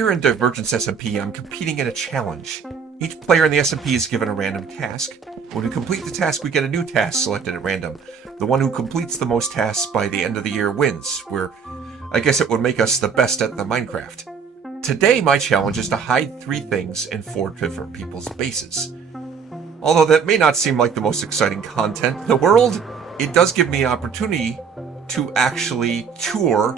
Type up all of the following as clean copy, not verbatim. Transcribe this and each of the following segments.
Here in Divergence SMP, I'm competing in a challenge. Each player in the SMP is given a random task. When we complete the task, we get a new task selected at random. The one who completes the most tasks by the end of the year wins, where I guess it would make us the best at the Minecraft. Today, my challenge is to hide 3 things in 4 different people's bases. Although that may not seem like the most exciting content in the world, it does give me an opportunity to actually tour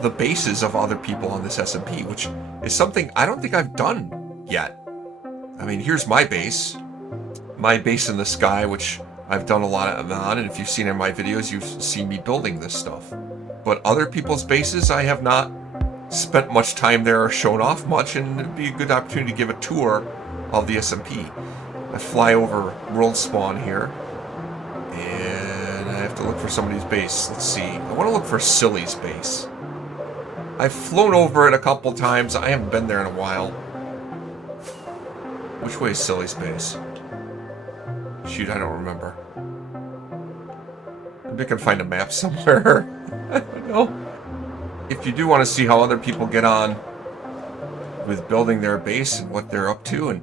the bases of other people on this SMP, which is something I don't think I've done yet. I mean, here's my base in the sky, which I've done a lot on, and if you've seen in my videos, you've seen me building this stuff. But other people's bases, I have not spent much time there or shown off much, and it'd be a good opportunity to give a tour of the SMP. I fly over World Spawn here, and I have to look for somebody's base. Let's see. I want to look for Silly's base. I've flown over it a couple times. I haven't been there in a while. Which way is Silly's base? Shoot, I don't remember. Maybe I can find a map somewhere. I don't know. If you do want to see how other people get on with building their base and what they're up to, and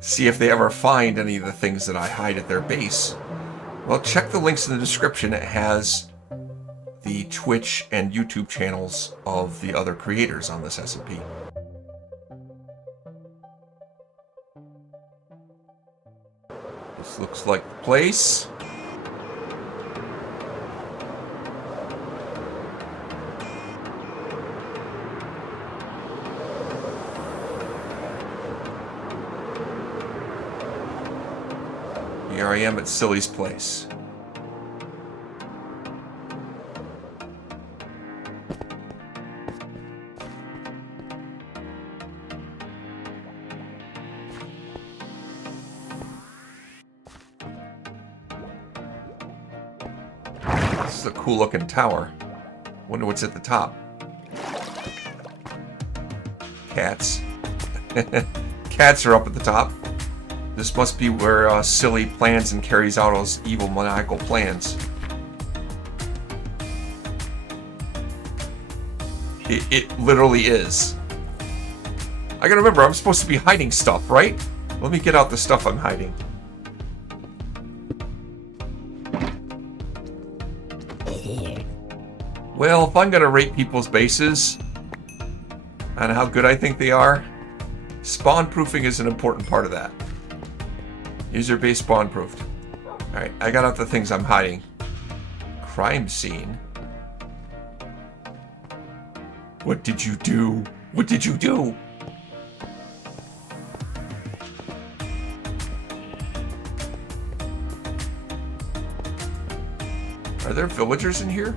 see if they ever find any of the things that I hide at their base, well, check the links in the description. It has the Twitch and YouTube channels of the other creators on this SMP. This looks like the place. Here I am at Silly's place. This is a cool looking tower. Wonder what's at the top. Cats. Cats are up at the top. This must be where Silly plans and carries out those evil maniacal plans. It literally is. I gotta remember, I'm supposed to be hiding stuff, right? Let me get out the stuff I'm hiding. Well, if I'm gonna rate people's bases and how good I think they are, spawn proofing is an important part of that. Is your base spawn proofed? Alright, I got out the things I'm hiding. Crime scene. What did you do? What did you do? Are there villagers in here?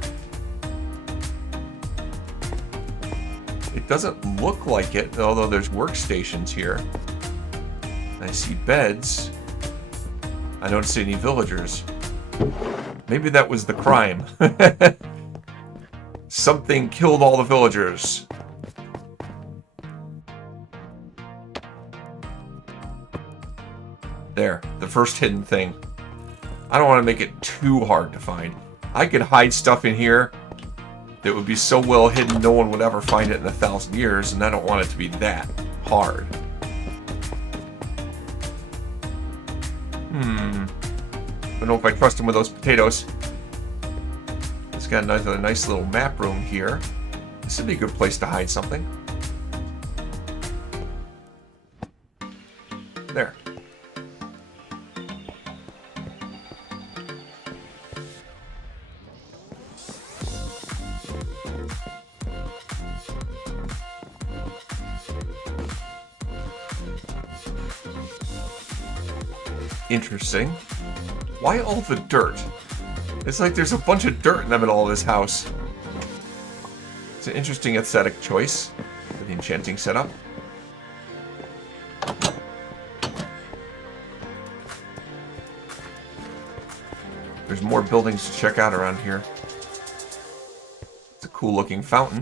It doesn't look like it, although there's workstations here. I see beds. I don't see any villagers. Maybe that was the crime. Something killed all the villagers. There, the first hidden thing. I don't want to make it too hard to find. I could hide stuff in here that would be so well hidden no one would ever find it in 1,000 years, and I don't want it to be that hard. I don't know if I trust him with those potatoes. It's got a nice little map room here. This would be a good place to hide something. There. Interesting. Why all the dirt? It's like there's a bunch of dirt in the middle of this house. It's an interesting aesthetic choice for the enchanting setup. There's more buildings to check out around here. It's a cool looking fountain.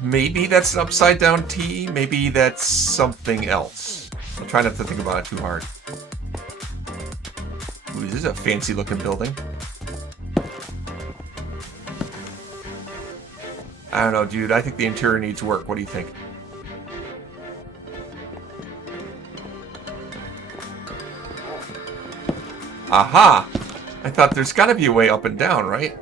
Maybe that's an upside down T. Maybe that's something else. I'll try not to think about it too hard. Ooh, this is a fancy looking building. I don't know, dude. I think the interior needs work. What do you think? Aha! I thought there's gotta be a way up and down, right?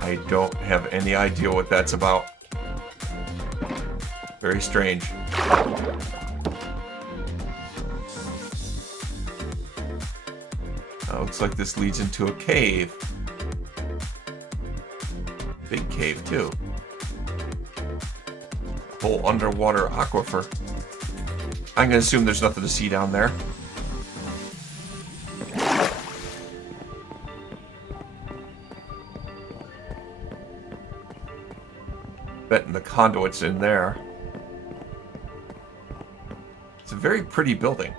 I don't have any idea what that's about. Very strange. Looks like this leads into a cave. Big cave, too. Whole underwater aquifer. I'm gonna assume there's nothing to see down there. Betting the conduit's in there. It's a very pretty building.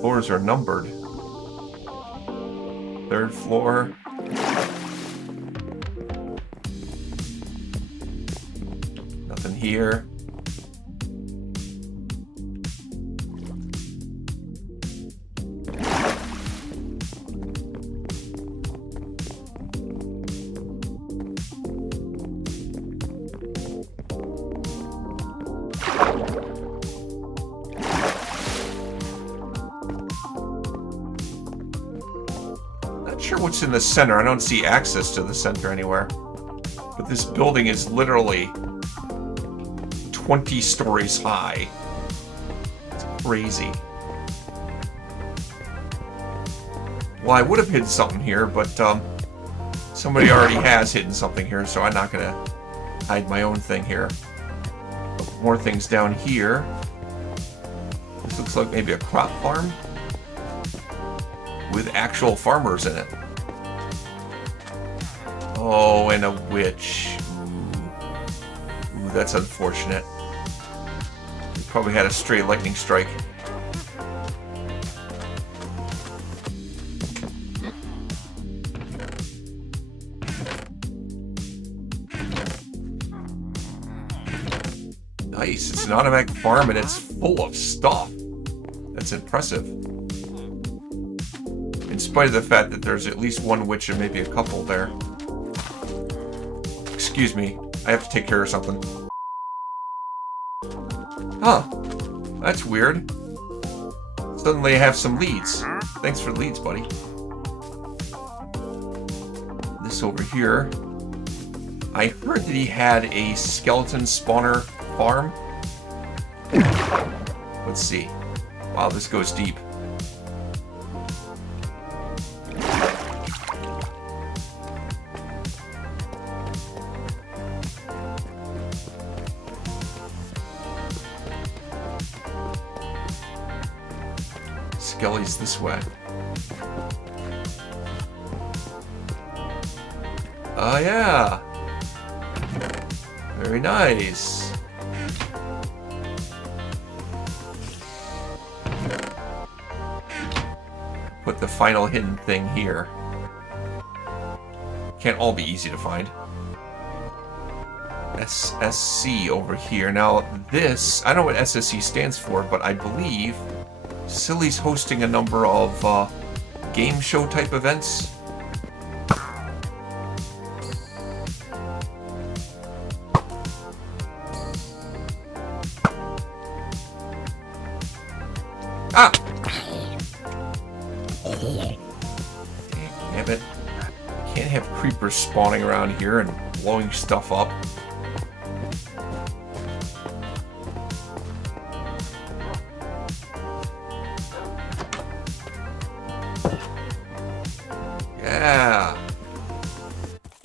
Floors are numbered. 3rd floor. Nothing here. What's in the center? I don't see access to the center anywhere. But this building is literally 20 stories high. It's crazy. Well, I would have hidden something here, but somebody already has hidden something here, so I'm not gonna hide my own thing here. More things down here. This looks like maybe a crop farm with actual farmers in it. Oh, and a witch. Ooh, that's unfortunate. We probably had a stray lightning strike. Nice. It's an automatic farm and it's full of stuff. That's impressive. In spite of the fact that there's at least one witch and maybe a couple there. Excuse me, I have to take care of something. Huh, that's weird. Suddenly I have some leads. Thanks for the leads, buddy. This over here. I heard that he had a skeleton spawner farm. Let's see. Wow, this goes deep. Skelly's this way. Oh yeah. Very nice. Put the final hidden thing here. Can't all be easy to find. SSC over here. Now this, I don't know what SSC stands for, but I believe Silly's hosting a number of game show type events. Ah! Damn it. Can't have creepers spawning around here and blowing stuff up. Yeah.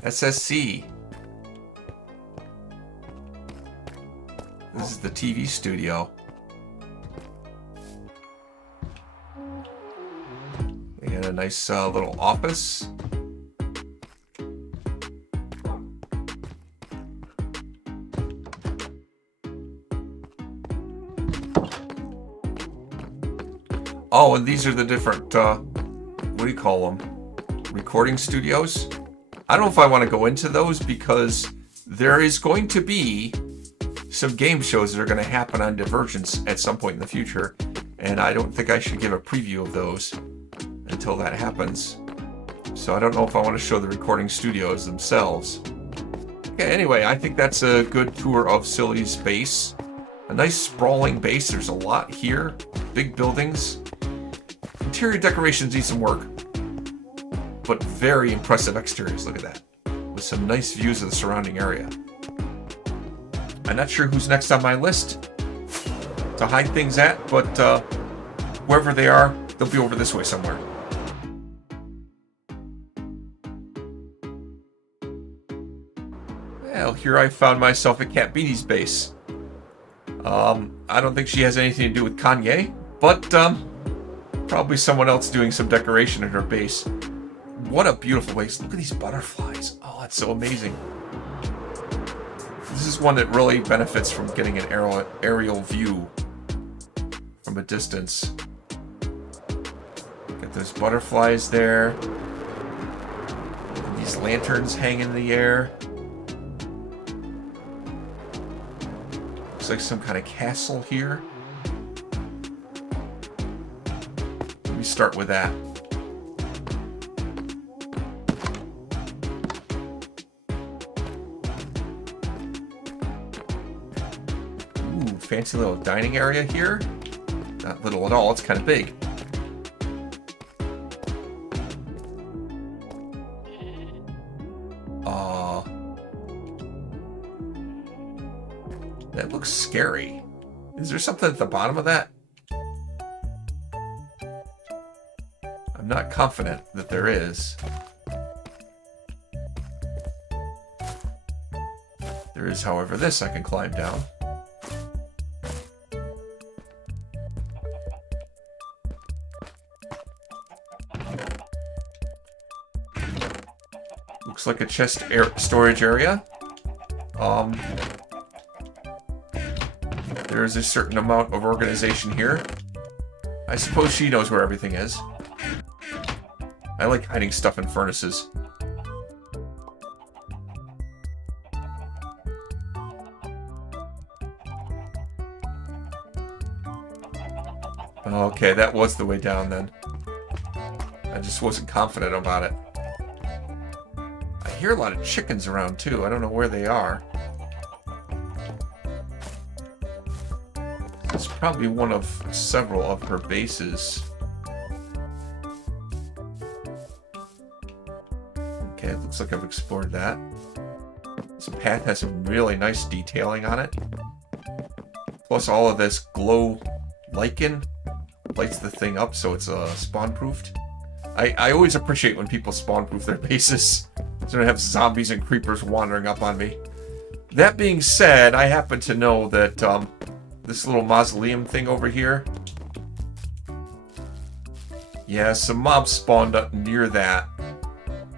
SSC. This is the TV studio. And a nice little office. Oh, and these are the different, what do you call them? Recording studios. I don't know if I want to go into those because there is going to be some game shows that are going to happen on Divergence at some point in the future, and I don't think I should give a preview of those until that happens. So I don't know if I want to show the recording studios themselves. Okay, anyway, I think that's a good tour of Silly's base. A nice sprawling base. There's a lot here. Big buildings. Interior decorations need some work, but very impressive exteriors. Look at that. With some nice views of the surrounding area. I'm not sure who's next on my list to hide things at, but wherever they are, they'll be over this way somewhere. Well, here I found myself at KatBeanie's base. I don't think she has anything to do with Kanye, but probably someone else doing some decoration at her base. What a beautiful base. Look at these butterflies. Oh, that's so amazing. This is one that really benefits from getting an aerial view from a distance. Got those butterflies there. And these lanterns hang in the air. Looks like some kind of castle here. Let me start with that. Ooh, fancy little dining area here. Not little at all, it's kind of big. That looks scary. Is there something at the bottom of that? I'm not confident that there is. There is, however, this I can climb down. Looks like a chest storage area. There's a certain amount of organization here. I suppose she knows where everything is. I like hiding stuff in furnaces. Okay, that was the way down then. I just wasn't confident about it. I hear a lot of chickens around too. I don't know where they are. It's probably one of several of her bases. Okay, it looks like I've explored that. This path has some really nice detailing on it. Plus all of this glow lichen lights the thing up so it's spawn-proofed. I always appreciate when people spawn-proof their bases so they don't have zombies and creepers wandering up on me. That being said, I happen to know that this little mausoleum thing over here. Yeah, some mobs spawned up near that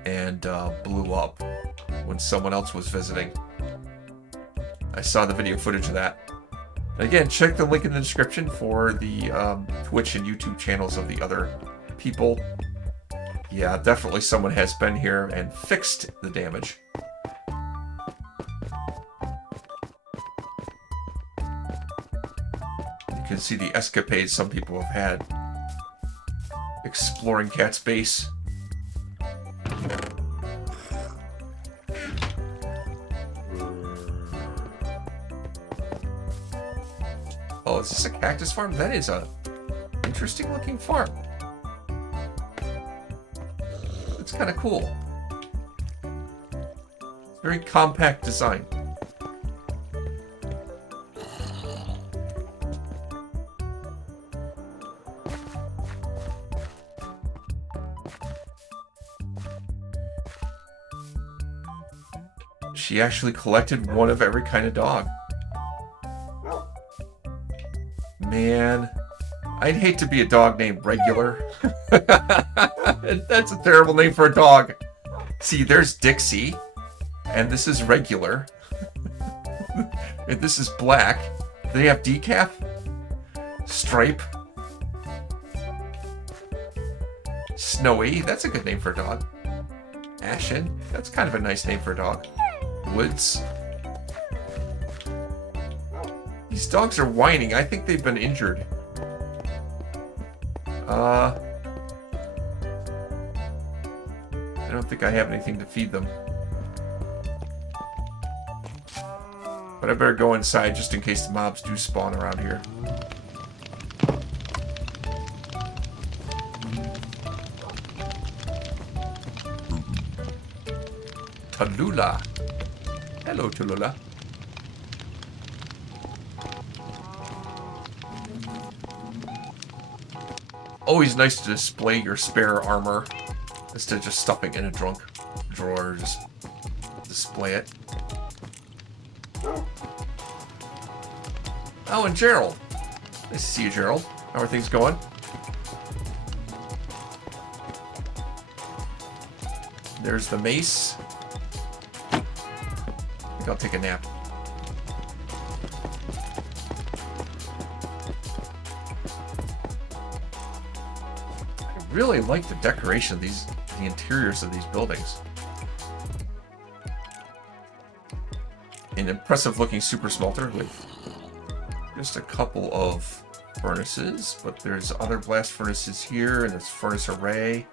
and blew up when someone else was visiting. I saw the video footage of that. Again, check the link in the description for the Twitch and YouTube channels of the other people. Yeah, definitely someone has been here and fixed the damage. You can see the escapades some people have had exploring Kat's base. Oh, is this a cactus farm? That is a interesting looking farm. It's kind of cool. Very compact design. She actually collected one of every kind of dog. Man, I'd hate to be a dog named Regular. That's a terrible name for a dog. See, there's Dixie, and this is Regular. And this is Black. Do they have Decaf? Stripe. Snowy, that's a good name for a dog. Ashen, that's kind of a nice name for a dog. Woods. These dogs are whining. I think they've been injured. I don't think I have anything to feed them. But I better go inside just in case the mobs do spawn around here. Tallulah. Hello, Tallulah. Always nice to display your spare armor instead of just stuffing in a trunk drawer. Just display it. Oh, and Gerald. Nice to see you, Gerald. How are things going? There's the mace. I think I'll take a nap. I really like the decoration of these, the interiors of these buildings. An impressive looking super smelter with just a couple of furnaces, but there's other blast furnaces here, and there's furnace array.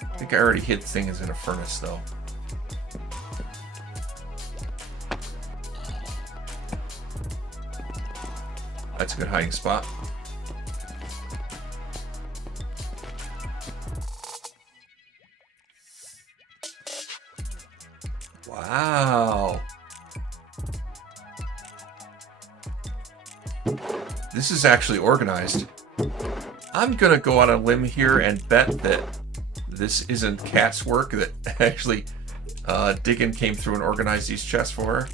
I think I already hid things in a furnace, though. That's a good hiding spot. Wow. This is actually organized. I'm gonna go on a limb here and bet that this isn't Kat's work, that actually Diggin came through and organized these chests for her.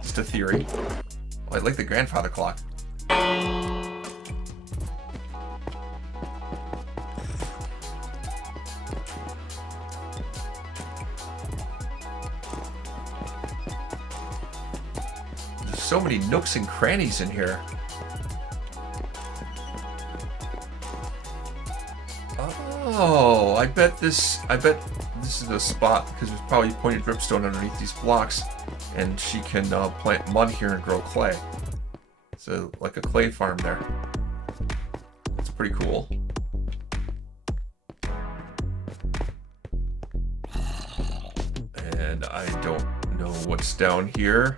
Just a theory. Oh, I like the grandfather clock. There's so many nooks and crannies in here. Oh, I bet this is a spot because there's probably pointed dripstone underneath these blocks, and she can plant mud here and grow clay. So like a clay farm there. It's pretty cool. And I don't know what's down here.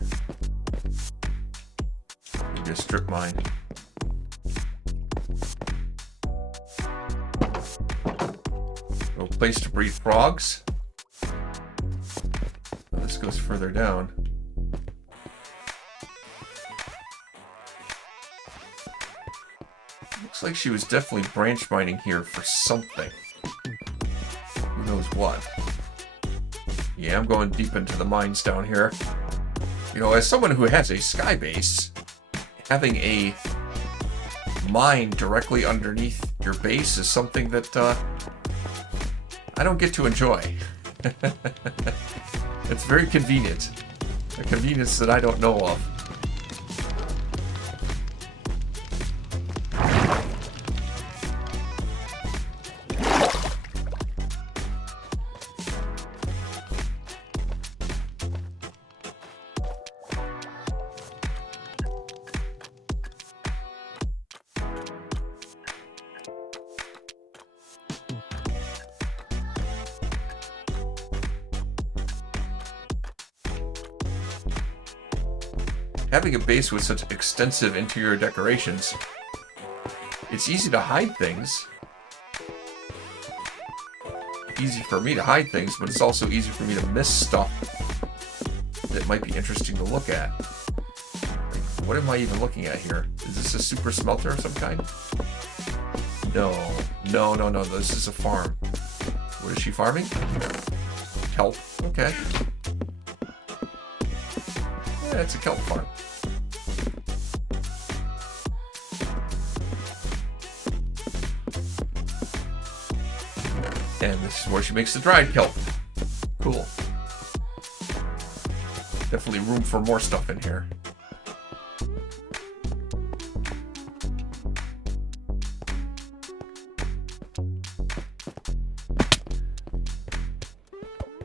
Maybe a strip mine. No place to breed frogs. Oh, this goes further down. Looks like she was definitely branch mining here for something. Who knows what? Yeah, I'm going deep into the mines down here. You know, as someone who has a sky base, having a mine directly underneath your base is something that I don't get to enjoy. It's very convenient. A convenience that I don't know of. Having a base with such extensive interior decorations, it's easy to hide things. Easy for me to hide things, but it's also easy for me to miss stuff that might be interesting to look at. Like, what am I even looking at here? Is this a super smelter of some kind? No. No. This is a farm. What is she farming? Kelp. Okay. Yeah, it's a kelp farm. And this is where she makes the dried kelp. Cool. Definitely room for more stuff in here.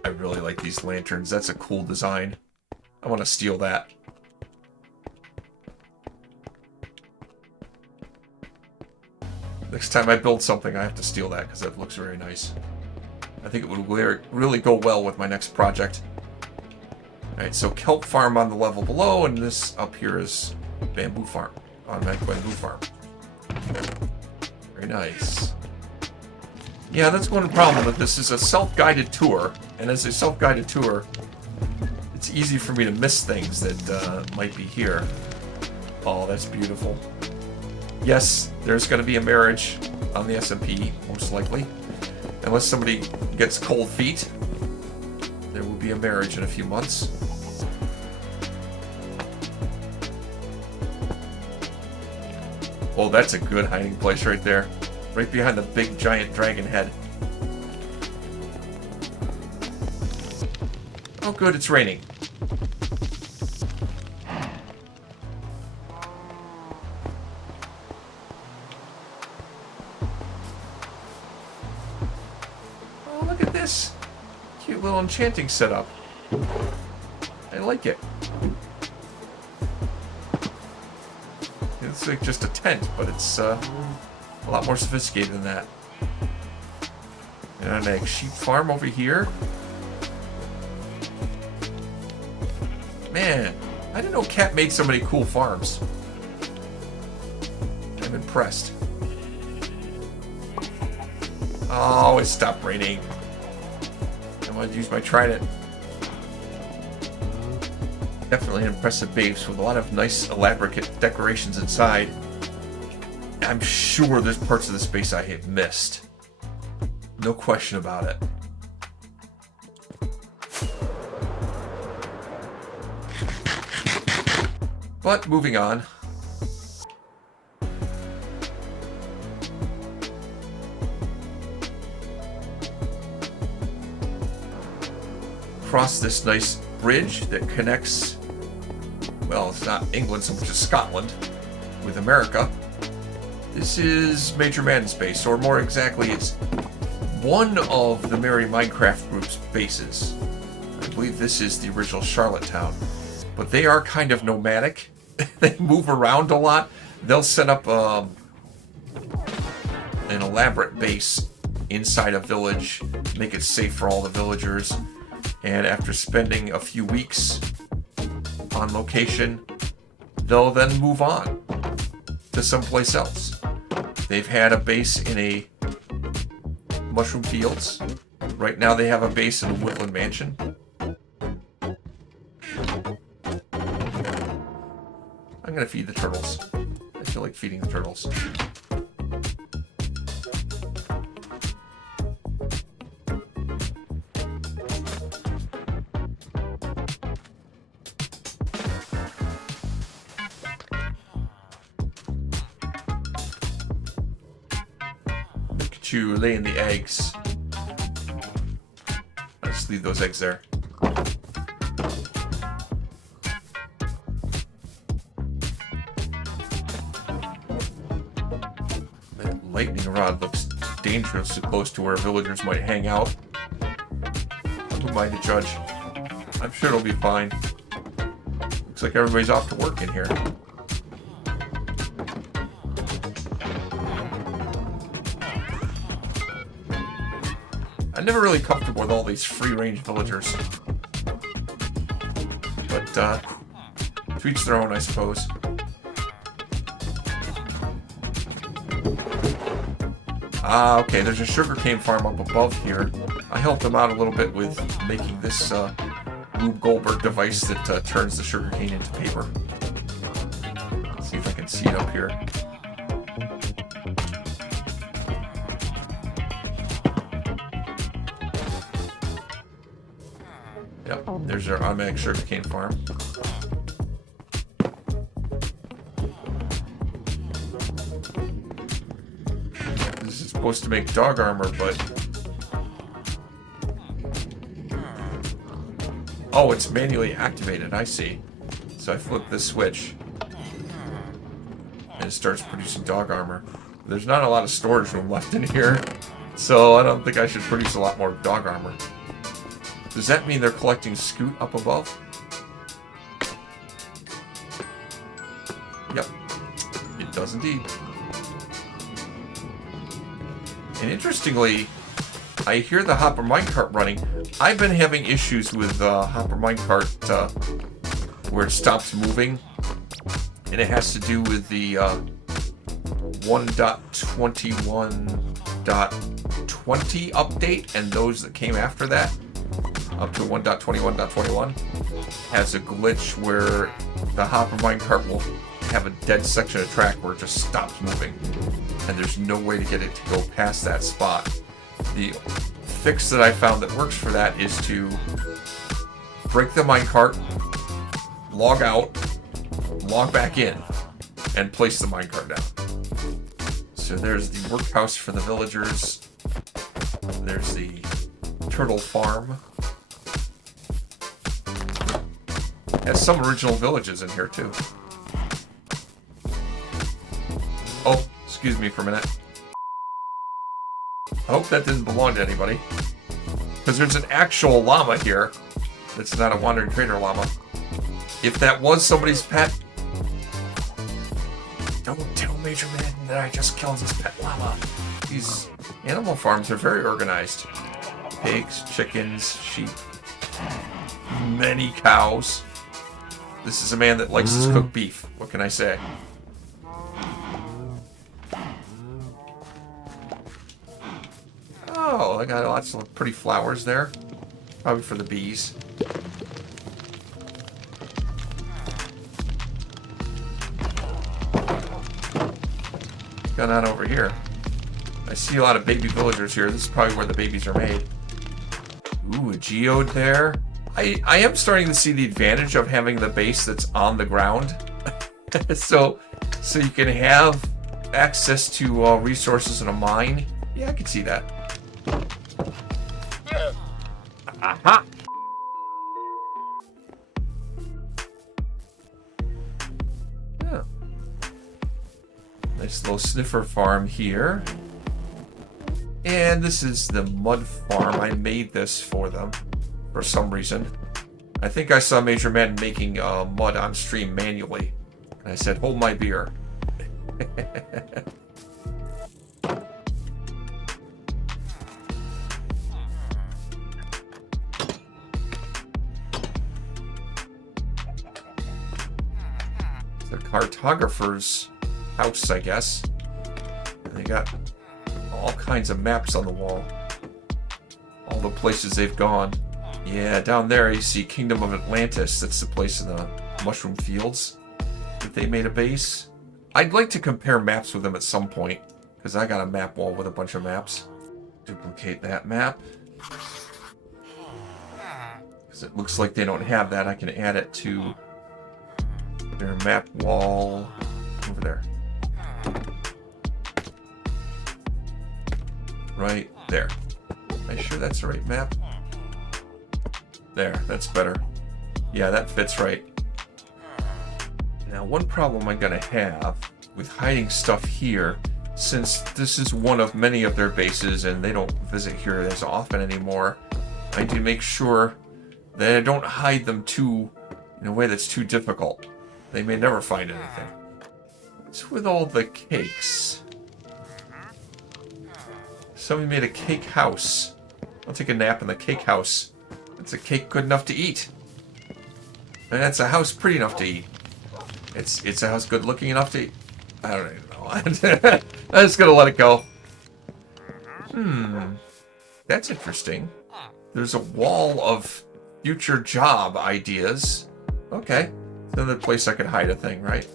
I really like these lanterns. That's a cool design. I want to steal that. Next time I build something, I have to steal that because that looks very nice. I think it would really go well with my next project. Alright, so kelp farm on the level below, and this up here is bamboo farm. Automatic bamboo farm. Very nice. Yeah, that's one problem with this. Is a self-guided tour, and as a self-guided tour, it's easy for me to miss things that might be here. Oh, that's beautiful. Yes, there's going to be a marriage on the SMP, most likely. Unless somebody gets cold feet, there will be a marriage in a few months. Oh, that's a good hiding place right there. Right behind the big giant dragon head. Oh good, it's raining. Oh, look at this. Cute little enchanting setup. I like it. It's like just a tent, but it's a lot more sophisticated than that. And a sheep farm over here. Man, I didn't know Kat made so many cool farms. I'm impressed. Oh, it stopped raining. I want to use my trident. Definitely an impressive base with a lot of nice elaborate decorations inside. I'm sure there's parts of this base I have missed. No question about it. But moving on. Across this nice bridge that connects, well, it's not England so much as Scotland with America. This is Maj Madden's base, or more exactly, it's one of the Merry Minecraft group's bases. I believe this is the original Charlottetown. But they are kind of nomadic. They move around a lot. They'll set up an elaborate base inside a village, make it safe for all the villagers, and after spending a few weeks on location, they'll then move on to someplace else. They've had a base in a mushroom fields. Right now they have a base in a woodland mansion. I'm gonna feed the turtles. I feel like feeding the turtles. Look at you laying the eggs. I'll just leave those eggs there. Lightning rod looks dangerously close to where villagers might hang out. Who am I to judge? I'm sure it'll be fine. Looks like everybody's off to work in here. I'm never really comfortable with all these free-range villagers. But, to each their own, I suppose. Ah, okay, there's a sugarcane farm up above here. I helped them out a little bit with making this Rube Goldberg device that turns the sugarcane into paper. Let's see if I can see it up here. Yep, there's our automatic sugarcane farm. Supposed to make dog armor, but oh, it's manually activated. I see. So I flip this switch and it starts producing dog armor. There's not a lot of storage room left in here, so I don't think I should produce a lot more dog armor. Does that mean they're collecting scoot up above? Yep, it does indeed. And interestingly, I hear the hopper minecart running. I've been having issues with hopper minecart where it stops moving. And it has to do with the 1.21.20 update and those that came after that, up to 1.21.21, has a glitch where the hopper minecart will have a dead section of track where it just stops moving, and there's no way to get it to go past that spot. The fix that I found that works for that is to break the minecart, log out, log back in, and place the minecart down. So there's the workhouse for the villagers. There's the turtle farm. Has some original villages in here too. Oh, excuse me for a minute. I hope that didn't belong to anybody. Because there's an actual llama here that's not a wandering trader llama. If that was somebody's pet, don't tell Major Madden that I just killed his pet llama. These animal farms are very organized. Pigs, chickens, sheep, many cows. This is a man that likes to cook beef. What can I say? Oh, I got lots of pretty flowers there. Probably for the bees. What's going on over here? I see a lot of baby villagers here. This is probably where the babies are made. Ooh, a geode there. I am starting to see the advantage of having the base that's on the ground. so you can have access to resources in a mine. Yeah, I can see that. Aha! Yeah. Nice little sniffer farm here. And this is the mud farm. I made this for them for some reason. I think I saw Major Madden making mud on stream manually. And I said, hold my beer. The cartographer's house, I guess. And they got all kinds of maps on the wall. All the places they've gone. Yeah, down there you see Kingdom of Atlantis. That's the place in the mushroom fields that they made a base. I'd like to compare maps with them at some point, because I got a map wall with a bunch of maps. Duplicate that map. Because it looks like they don't have that. I can add it to their map wall over there. Right there. Am I sure that's the right map? There, that's better. Yeah, that fits right. Now, one problem I'm gonna have with hiding stuff here, since this is one of many of their bases and they don't visit here as often anymore, I need to make sure that I don't hide them in a way that's too difficult. They may never find anything. What's with all the cakes? Somebody made a cake house. I'll take a nap in the cake house. It's a cake good enough to eat. And that's a house pretty enough to eat. It's a house good looking enough to eat. I don't even know. I'm just gonna let it go. That's interesting. There's a wall of future job ideas. Okay. It's another place I could hide a thing, right?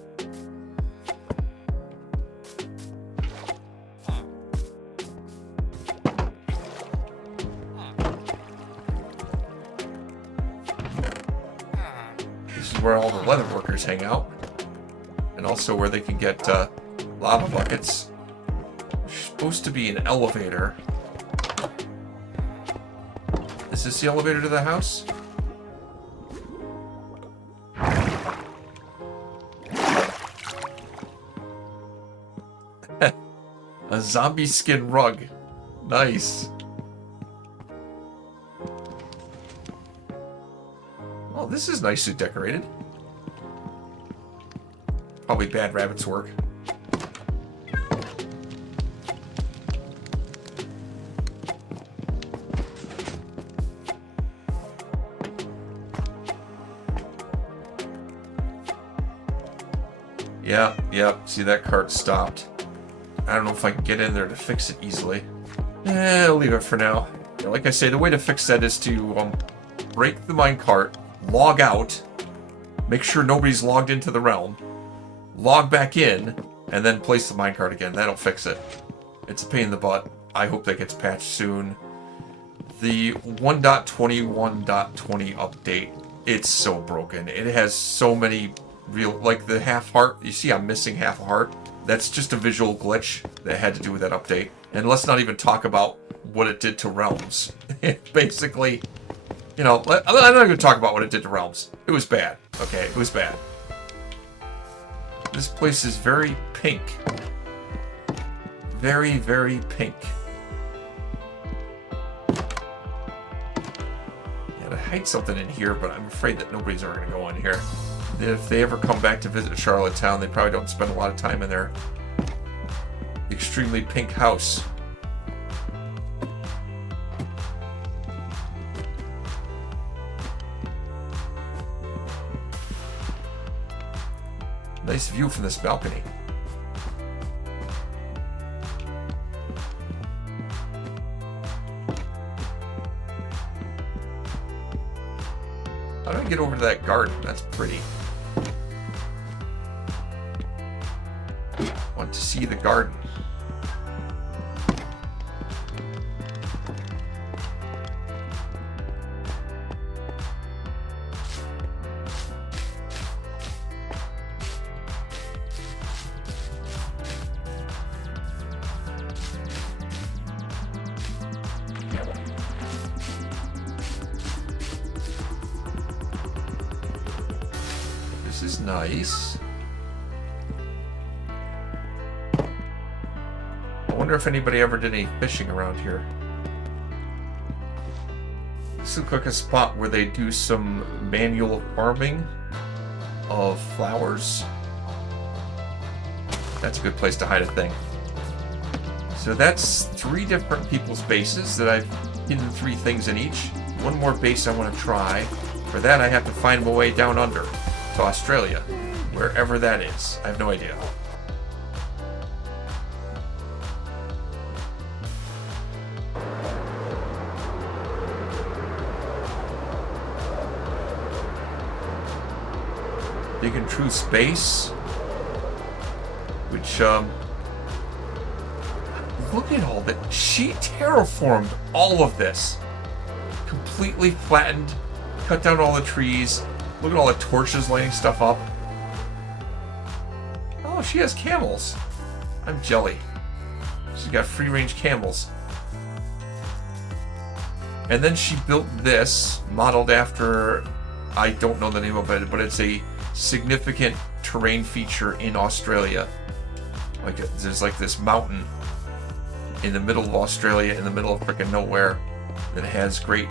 This is where all the leather workers hang out. And also where they can get lava buckets. There's supposed to be an elevator. Is this the elevator to the house? A zombie skin rug. Nice. Oh, this is nicely decorated. Probably BadRabbit's work. Yep. See, that cart stopped. I don't know if I can get in there to fix it easily. I'll leave it for now. Yeah, like I say, the way to fix that is to break the minecart, log out, make sure nobody's logged into the realm, log back in, and then place the minecart again. That'll fix it. It's a pain in the butt. I hope that gets patched soon. The 1.21.20 update, it's so broken. It has so many real, like the half heart. You see I'm missing half a heart? That's just a visual glitch that had to do with that update. And let's not even talk about what it did to realms. Basically, you know, I'm not going to talk about what it did to realms. It was bad. Okay, it was bad. This place is very pink. Very, very pink. Yeah, to hide something in here, but I'm afraid that nobody's ever going to go in here. If they ever come back to visit Charlottetown, they probably don't spend a lot of time in their extremely pink house. Nice view from this balcony. How do I get over to that garden? That's pretty. Want to see the garden. This is nice. I wonder if anybody ever did any fishing around here. This looks like a spot where they do some manual farming of flowers. That's a good place to hide a thing. So that's 3 different people's bases that I've hidden 3 things in each. One more base I want to try. For that I have to find my way down under to Australia. Wherever that is. I have no idea. Diggin Truths base, which look at all that. She terraformed all of this, completely flattened, cut down all the trees. Look at all the torches lighting stuff up. Oh, she has camels. I'm jelly. She's got free-range camels. And then she built this, modeled after, I don't know the name of it, but it's a significant terrain feature in Australia. Like there's like this mountain in the middle of Australia, in the middle of frickin' nowhere, that has great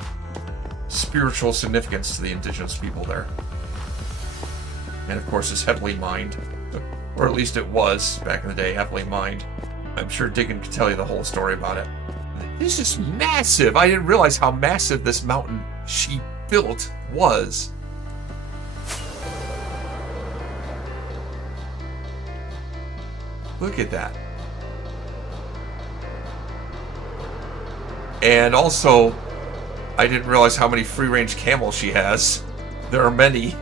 spiritual significance to the indigenous people there. And of course, it's heavily mined, or at least it was back in the day, heavily mined. I'm sure Diggin can tell you the whole story about it. This is massive. I didn't realize how massive this mountain she built was. Look at that. And also, I didn't realize how many free-range camels she has. There are many.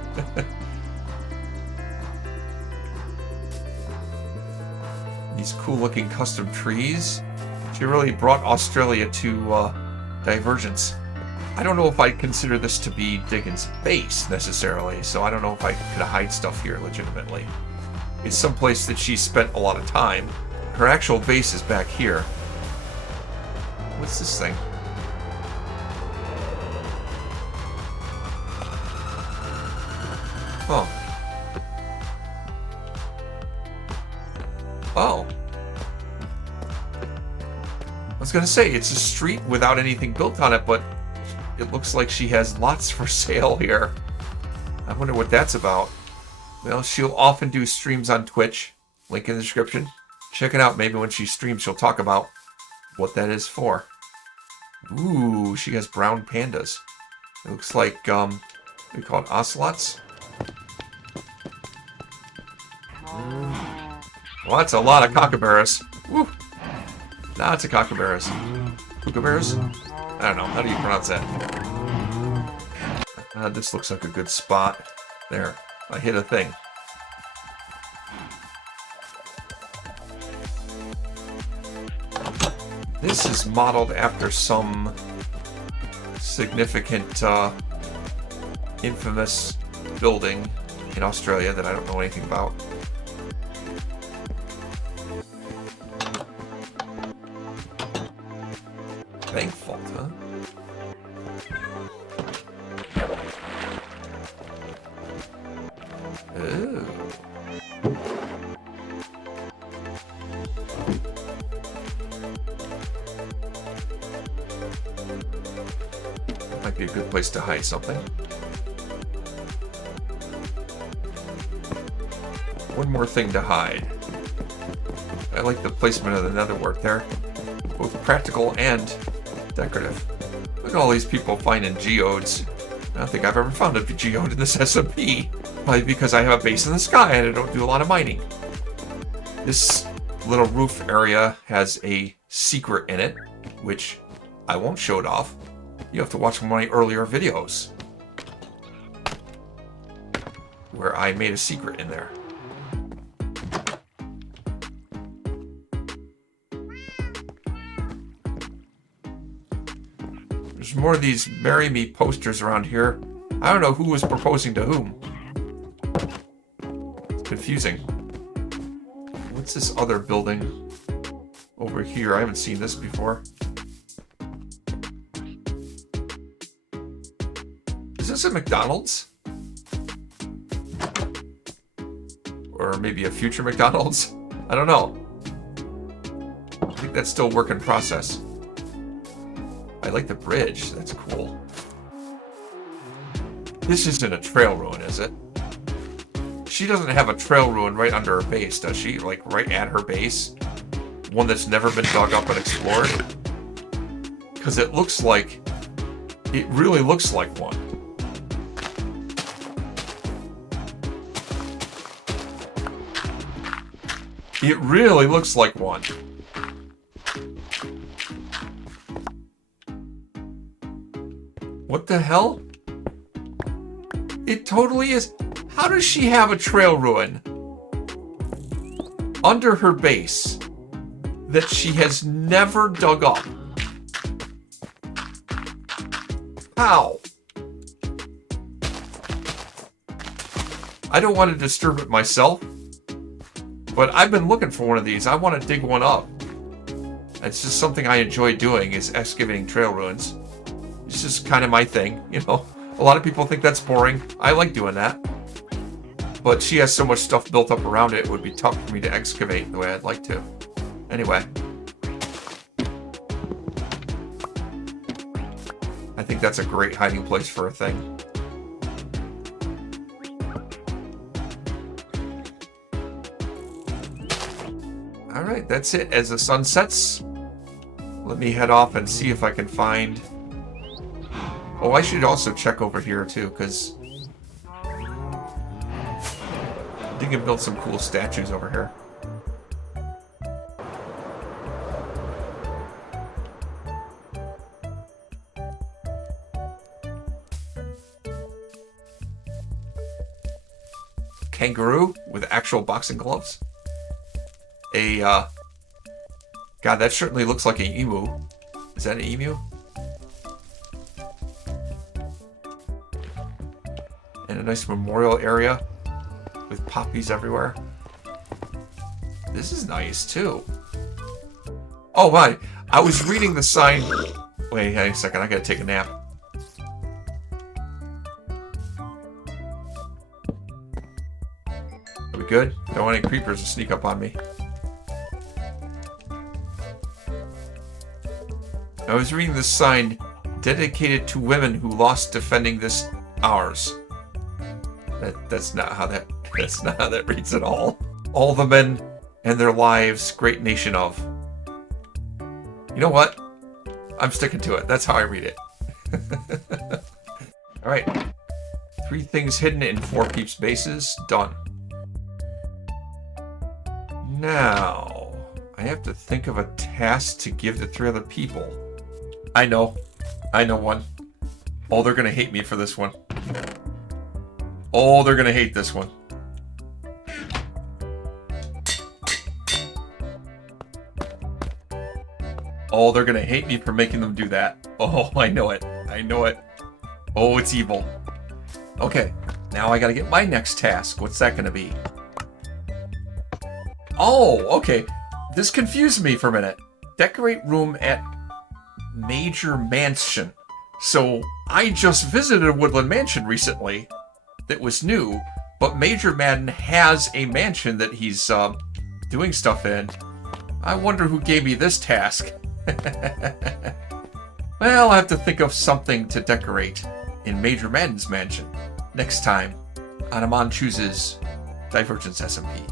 These cool-looking custom trees. She really brought Australia to Divergence. I don't know if I consider this to be Diggin's base, necessarily, so I don't know if I could hide stuff here legitimately. It's someplace that she spent a lot of time. Her actual base is back here. What's this thing? Oh. Oh. I was gonna say, it's a street without anything built on it, but it looks like she has lots for sale here. I wonder what that's about. Well, she'll often do streams on Twitch. Link in the description. Check it out. Maybe when she streams, she'll talk about what that is for. Ooh, she has brown pandas. It looks like, what do you call it, ocelots? Well, that's a lot of kookaburras. Woo! Lots of kookaburras. Kookaburras? I don't know. How do you pronounce that? This looks like a good spot. There. I hit a thing. This is modeled after some significant, infamous building in Australia that I don't know anything about. Bank vault, huh? Ooh. Might be a good place to hide something. One more thing to hide. I like the placement of the netherwork there. Both practical and decorative. Look at all these people finding geodes. I don't think I've ever found a geode in this SMP. Probably because I have a base in the sky and I don't do a lot of mining. This little roof area has a secret in it, which I won't show it off. You have to watch one of my earlier videos where I made a secret in there. There's more of these Marry Me posters around here. I don't know who was proposing to whom. It's confusing. What's this other building over here? I haven't seen this before. Is this a McDonald's? Or maybe a future McDonald's? I don't know. I think that's still a work in process. I like the bridge. That's cool. This isn't a trail ruin, is it? She doesn't have a trail ruin right under her base, does she? Like, right at her base? One that's never been dug up and explored? Because it looks like... It really looks like one. It really looks like one. What the hell? It totally is. How does she have a trail ruin under her base that she has never dug up? How? I don't want to disturb it myself, but I've been looking for one of these. I want to dig one up. It's just something I enjoy doing, is excavating trail ruins. It's just kind of my thing, you know. A lot of people think that's boring. I like doing that. But she has so much stuff built up around it, it would be tough for me to excavate the way I'd like to. Anyway. I think that's a great hiding place for a thing. Alright, that's it. As the sun sets, let me head off and see if I can find... Oh, I should also check over here too, because I think I built some cool statues over here. Kangaroo with actual boxing gloves. God, that certainly looks like an emu. Is that an emu? And a nice memorial area with poppies everywhere. This is nice too. Oh my, I was reading the sign. Wait a second, I gotta take a nap. Are we good? Don't want any creepers to sneak up on me. I was reading this sign, dedicated to women who lost defending this ours. That's not how that reads at all. All the men and their lives, great nation of. You know what? I'm sticking to it. That's how I read it. All right. 3 things hidden in 4 peeps bases. Done. Now, I have to think of a task to give to 3 other people. I know one. Oh, they're gonna hate me for this one. Oh, they're gonna hate this one. Oh, they're gonna hate me for making them do that. Oh, I know it. I know it. Oh, it's evil. Okay, now I gotta get my next task. What's that gonna be? Oh, okay. This confused me for a minute. Decorate room at Major Mansion. So, I just visited a Woodland Mansion recently that was new, but Major Madden has a mansion that he's doing stuff in. I wonder who gave me this task. Well, I'll have to think of something to decorate in Major Madden's mansion next time on Amon Chooses Divergence SMP.